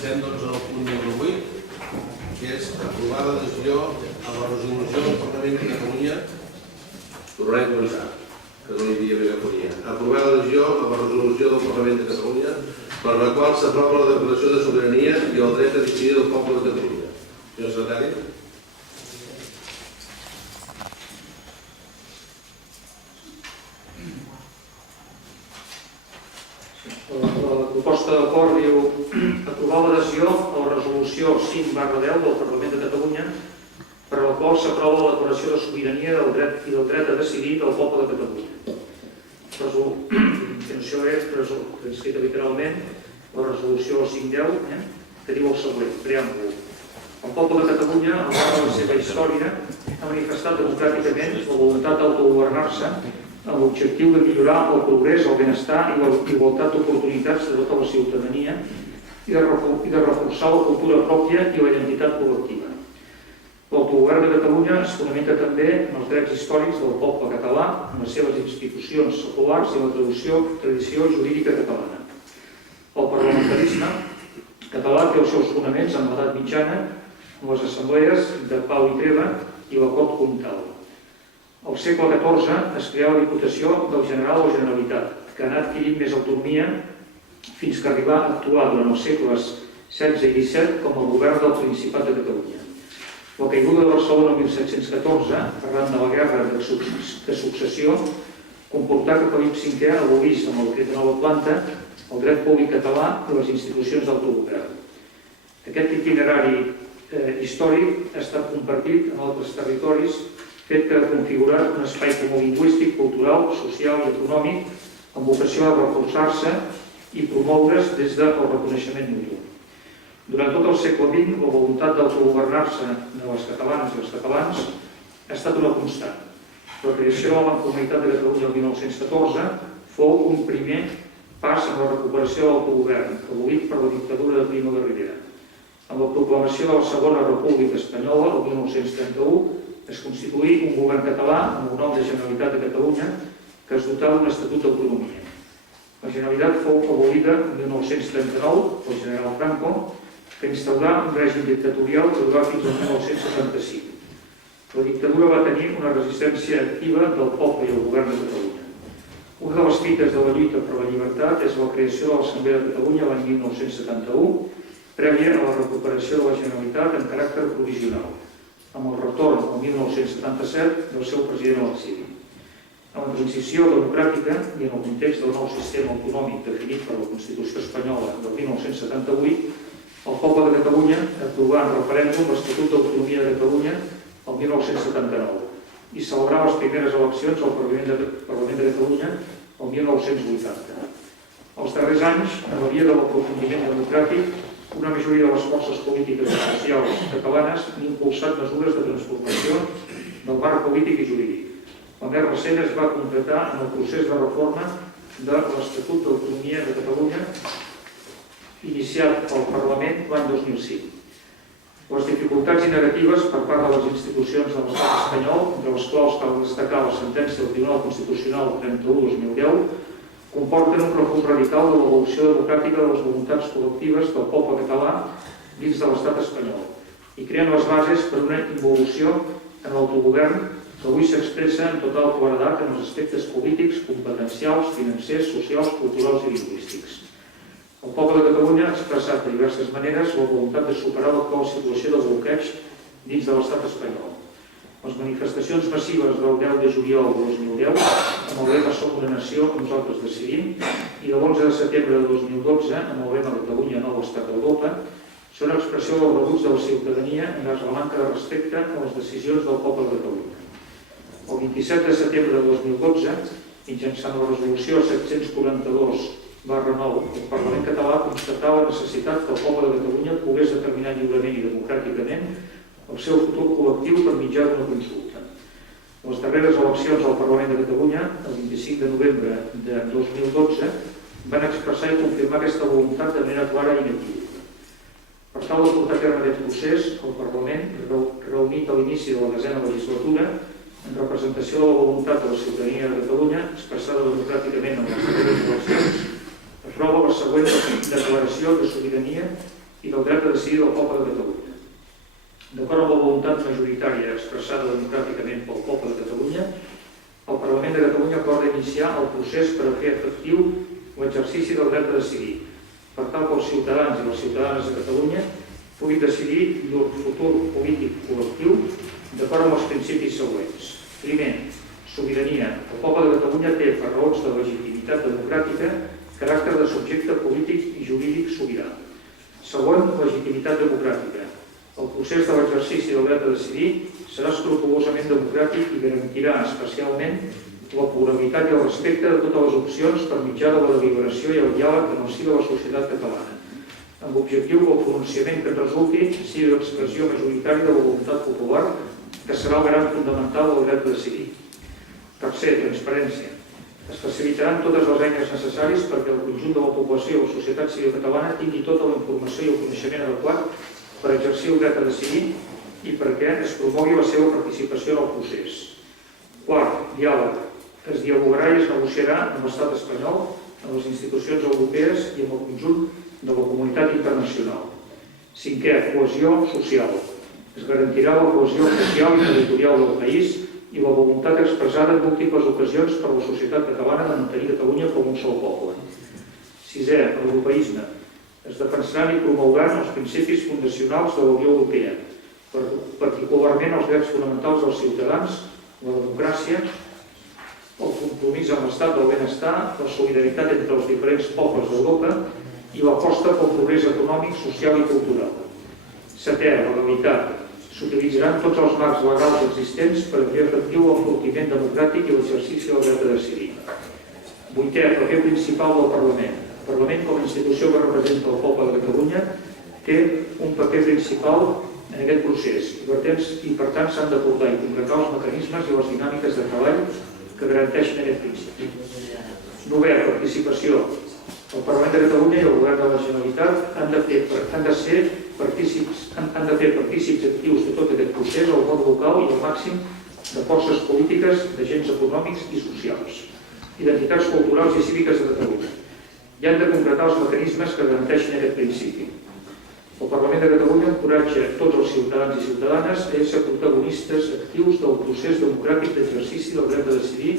Passem doncs al punt número 8, que és aprovar l'adhesió a la resolució del Parlament de Catalunya. Tornaré a començar, que no hi havia megafonia. Aprovar l'adhesió a la resolució del Parlament de Catalunya per la qual s'aprova la declaració de sobirania i el dret a decidir del poble de Catalunya. Senyor secretari. La proposta d'acord diu aprovar l'adhesió a la resolució 5/10 del Parlament de Catalunya per la qual s'aprova la declaració de sobirania del dret i del dret a decidir del poble de Catalunya. Això és transcrita literalment la resolució 5/10 que diu el següent, preàmbul. El poble de Catalunya, al llarg de la seva història, ha manifestat democràticament la voluntat d'autogovernar-se amb l'objectiu de millorar el progrés, el benestar i la igualtat d'oportunitats de tota la ciutadania i de reforçar la cultura pròpia i la identitat col·lectiva. L'autogovern de Catalunya es fonamenta també en els drets històrics del poble català, en les seves institucions seculars i en la tradició jurídica catalana. El parlamentarisme català té els seus fonaments en l'edat mitjana, en les assemblees de Pau i Treva i la Cort Comtal. Al segle XIV es creà la Diputació del General o Generalitat, que ha anat adquirint més autonomia fins que arribà a actuar durant els segles XVI i XVII com a govern del Principat de Catalunya. La caiguda de Barcelona el 1714, arran de la guerra de successió, comportà que Felip V abolís amb el decret de nova planta el dret públic català i les institucions d'autogovern. Aquest itinerari històric ha estat compartit en altres territoris, fet que ha configurat un espai comú lingüístic, cultural, social i econòmic amb vocació a reforçar-se i promoure's des del reconeixement mutu. Durant tot el segle XX, la voluntat d'autogovernar-se de les catalanes i els catalans ha estat una constant. La creació de la Mancomunitat de Catalunya el 1914 fou un primer pas en la recuperació de l'autogovern, abolit per la dictadura de Primo de Rivera. Amb la proclamació de la Segona República Espanyola el 1931 es constituí un govern català amb el nom de Generalitat de Catalunya que es dotà d'un estatut d'autonomia. La Generalitat fou abolida en 1939 pel general Franco, que instaurà un règim dictatorial que durà fins al 1975. La dictadura va tenir una resistència activa del poble i el govern de Catalunya. Una de les fites de la lluita per la llibertat és la creació de l'Assemblea de Catalunya l'any 1971, prèvia a la recuperació de la Generalitat en caràcter provisional, amb el retorn el 1977 del seu president a l'exili. En la transició democràtica i en el context del nou sistema autonòmic definit per la Constitució espanyola del 1978, el poble de Catalunya aprovà en referèndum l'Estatut d'Autonomia de Catalunya el 1979 i celebrà les primeres eleccions al Parlament de Catalunya el 1980. Els darrers anys, en la via de l'aprofundiment democràtic, una majoria de les forces polítiques i socials catalanes han impulsat mesures de transformació del marc polític i jurídic. La més recent es va concretar en el procés de reforma de l'Estatut d'Autonomia de Catalunya iniciat pel Parlament l'any 2005. Les dificultats i negatives per part de les institucions de l'estat espanyol, entre les quals cal destacar la sentència del Tribunal Constitucional 31/2010, comporten un refús radical de l'evolució democràtica de les voluntats col·lectives del poble català dins de l'estat espanyol i creen les bases per una involució en l'autogovern que avui s'expressa en total claredat en els aspectes polítics, competencials, financers, socials, culturals i lingüístics. El poble de Catalunya ha expressat de diverses maneres la voluntat de superar l'actual situació de bloqueig dins de l'estat espanyol. Les manifestacions massives del 10 de juliol de 2010, amb el lema Som una nació, nosaltres decidim, i de l'11 de setembre de 2012, amb el lema Catalunya, nou estat d'Europa, són expressió del rebuig de la ciutadania envers la manca de respecte a les decisions del poble de Catalunya. El 27 de setembre de 2012, mitjançant la resolució 742/9, el Parlament català constatava la necessitat que el poble de Catalunya pogués determinar lliurement i democràticament el seu futur col·lectiu per mitjà d'una consulta. Les darreres eleccions al Parlament de Catalunya, el 25 de novembre de 2012, van expressar i confirmar aquesta voluntat de manera clara i inequívoca. Per tal de portar a terme aquest procés, el Parlament, reunit a l'inici de la 10a legislatura, en representació de la voluntat de la ciutadania de Catalunya, expressada democràticament en les darreres eleccions, aprova la següent declaració de sobirania i del dret a decidir del poble de Catalunya. D'acord amb la voluntat majoritària expressada democràticament pel poble de Catalunya, el Parlament de Catalunya acorda iniciar el procés per a fer efectiu l'exercici del dret a decidir, per tal que els ciutadans i les ciutadanes de Catalunya puguin decidir llur futur polític col·lectiu d'acord amb els principis següents. Primer, sobirania. El poble de Catalunya té, per raons de legitimitat democràtica, caràcter de subjecte polític i jurídic sobirà. Segon, legitimitat democràtica. El procés de l'exercici del dret a decidir serà escrupolosament democràtic i garantirà especialment la pluralitat i el respecte de totes les opcions per mitjà de la deliberació i el diàleg en el si de la societat catalana, amb l'objectiu que el pronunciament que en resulti sigui l'expressió majoritària de la voluntat popular, que serà el garant fundamental del dret a decidir. Tercer, transparència. Es facilitaran totes les eines necessàries perquè el conjunt de la població i la societat civil catalana tingui tota la informació i el coneixement adequat per exercir el dret a decidir i perquè es promogui la seva participació en el procés. Quart, diàleg. Es dialogarà i es negociarà amb l'estat espanyol, amb les institucions europees i amb el conjunt de la comunitat internacional. Cinquè, cohesió social. Es garantirà la cohesió social i territorial del país i la voluntat expressada en múltiples ocasions per la societat catalana de mantenir Catalunya com un sol poble. Sisè, europeisme. Es defensaran i promouran els principis fundacionals de la Unió Europea, particularment els drets fonamentals dels ciutadans, la democràcia, el compromís amb l'estat del benestar, la solidaritat entre els diferents pobles d'Europa i l'aposta pel progrés econòmic, social i cultural. Setè, legalitat. S'utilitzaran tots els marcs legals existents per fer efectiu l'enfortiment democràtic i l'exercici del dret a decidir. Vuitè, paper principal del Parlament. El Parlament, com a institució que representa el poble de Catalunya, té un paper principal en aquest procés i per tant s'han d'acordar i concretar els mecanismes i les dinàmiques de treball que garanteixen aquest principi. Novè, participació. El Parlament de Catalunya i el Govern de la Generalitat han de fer partícips actius de tot aquest procés al món local i al màxim de forces polítiques, d'agents econòmics i socials, d'entitats culturals i cíviques de Catalunya. I han de concretar els mecanismes que garanteixen aquest principi. El Parlament de Catalunya encoratja tots els ciutadans i ciutadanes a ser protagonistes actius del procés democràtic d'exercici del dret a decidir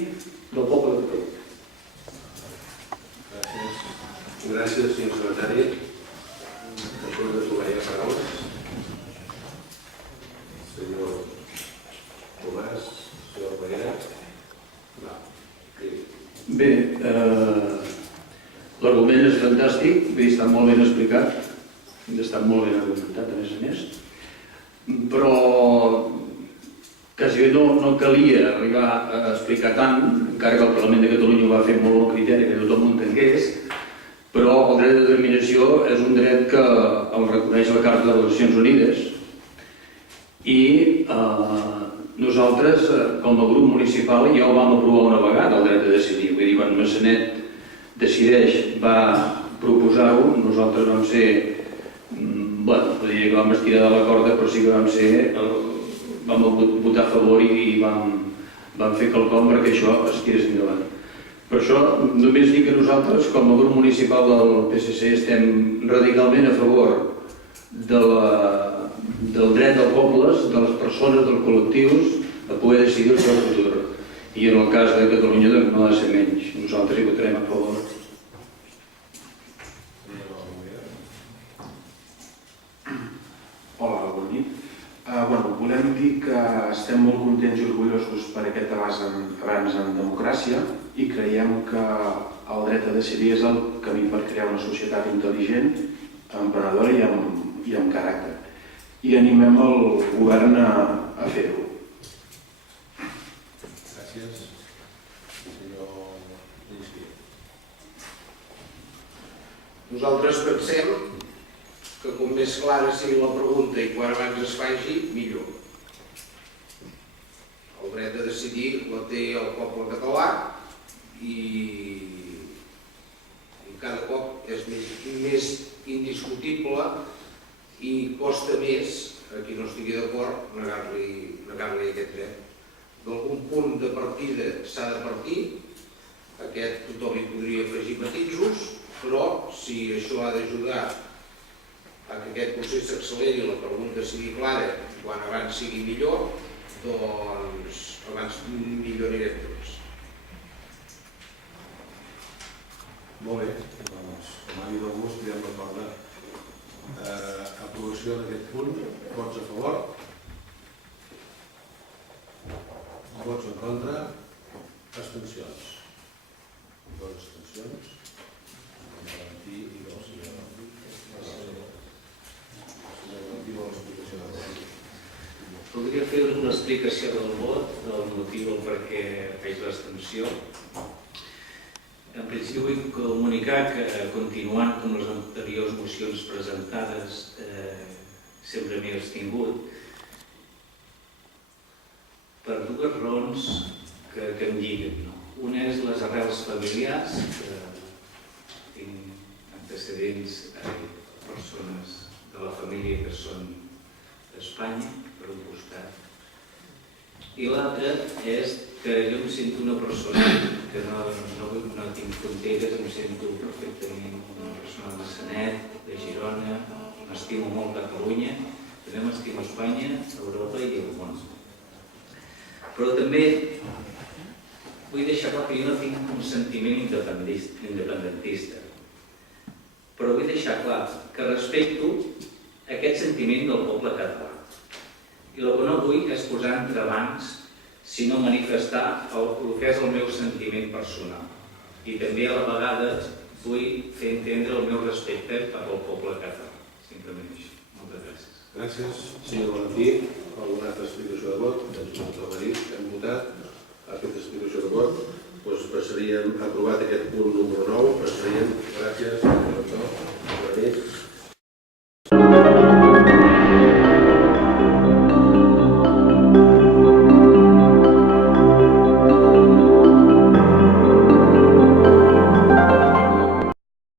del poble de Catalunya. Gràcies, senyor secretari. Després de trobar ja paraules. Senyor Tomàs, senyor Peguera. Bé, l'argument és fantàstic, està molt ben explicat, està molt ben argumentat, a més, però quasi no calia arribar a explicar tant, encara que el Parlament de Catalunya ho va fer molt bon criteri que tothom ho entengués, però el dret de determinació és un dret que el reconeix la Carta de les Nacions Unides i nosaltres, com a grup municipal, ja ho vam aprovar una vegada, el dret a decidir. Vull dir, quan Massanet Decideix va proposar-ho, nosaltres vam ser, bueno, diria que vam estirar de la corda, però sí que vam votar a favor i vam fer quelcom perquè això es tirés endavant. Per això només dic que nosaltres, com a grup municipal del PSC, estem radicalment a favor del dret dels pobles, de les persones, dels col·lectius, a poder decidir el seu futur. I en el cas de Catalunya no ha de ser menys. Nosaltres hi votarem a favor. Hola, bona nit. Volem dir que estem molt contents i orgullosos per aquest avanç en democràcia i creiem que el dret a decidir és el camí per crear una societat intel·ligent, emprenedora i amb caràcter. I animem el govern a fer-ho. Gràcies. Senyor Llisquí. Nosaltres pensem que com més clara sigui la pregunta i quan abans es faci, millor. El dret a decidir la té el poble català i cada cop és més indiscutible i costa més, a qui no estigui d'acord, negar-li aquest dret. D'algun punt de partida s'ha de partir, aquest tothom hi podria afegir matisos, però si això ha d'ajudar que aquest procés s'acceleri i la pregunta sigui clara, quan abans sigui millor, doncs abans millor anirem tots. Molt bé, doncs, com ha dit el gust, podem recordar. Aprovació d'aquest punt, vots a favor, vots en contra, abstencions. Dos abstencions. Valentí i el senyor Valentí vol l'explicació del vot. Podria fer una explicació del vot, del motiu per què faig l'abstenció. En principi vull comunicar que, continuant com les anteriors mocions presentades, sempre m'he abstingut per dues raons que em lliguen. Una és les arrels familiars, que tinc antecedents a persones de la família que són d'Espanya, per un costat. I l'altra és que jo em sento una persona que no tinc fronteres, em sento perfectament una persona de Maçanet, de Girona, m'estimo molt Catalunya, també m'estimo Espanya, Europa i el món. Però també vull deixar clar que jo no tinc un sentiment independentista, però vull deixar clar que respecto aquest sentiment del poble català. I el que no vull és posar entrebancs, sinó manifestar el que és el meu sentiment personal. I també a la vegada vull fer entendre el meu respecte per al poble català. Simplement això. Moltes gràcies. Gràcies, senyor Valentí. Alguna altra explicació de vot? Doncs no torna a dir. Hem votat aquesta explicació de vot. Doncs passaríem, aprovat aquest punt número 9, passaríem, gràcies, senyor director. Bona nit.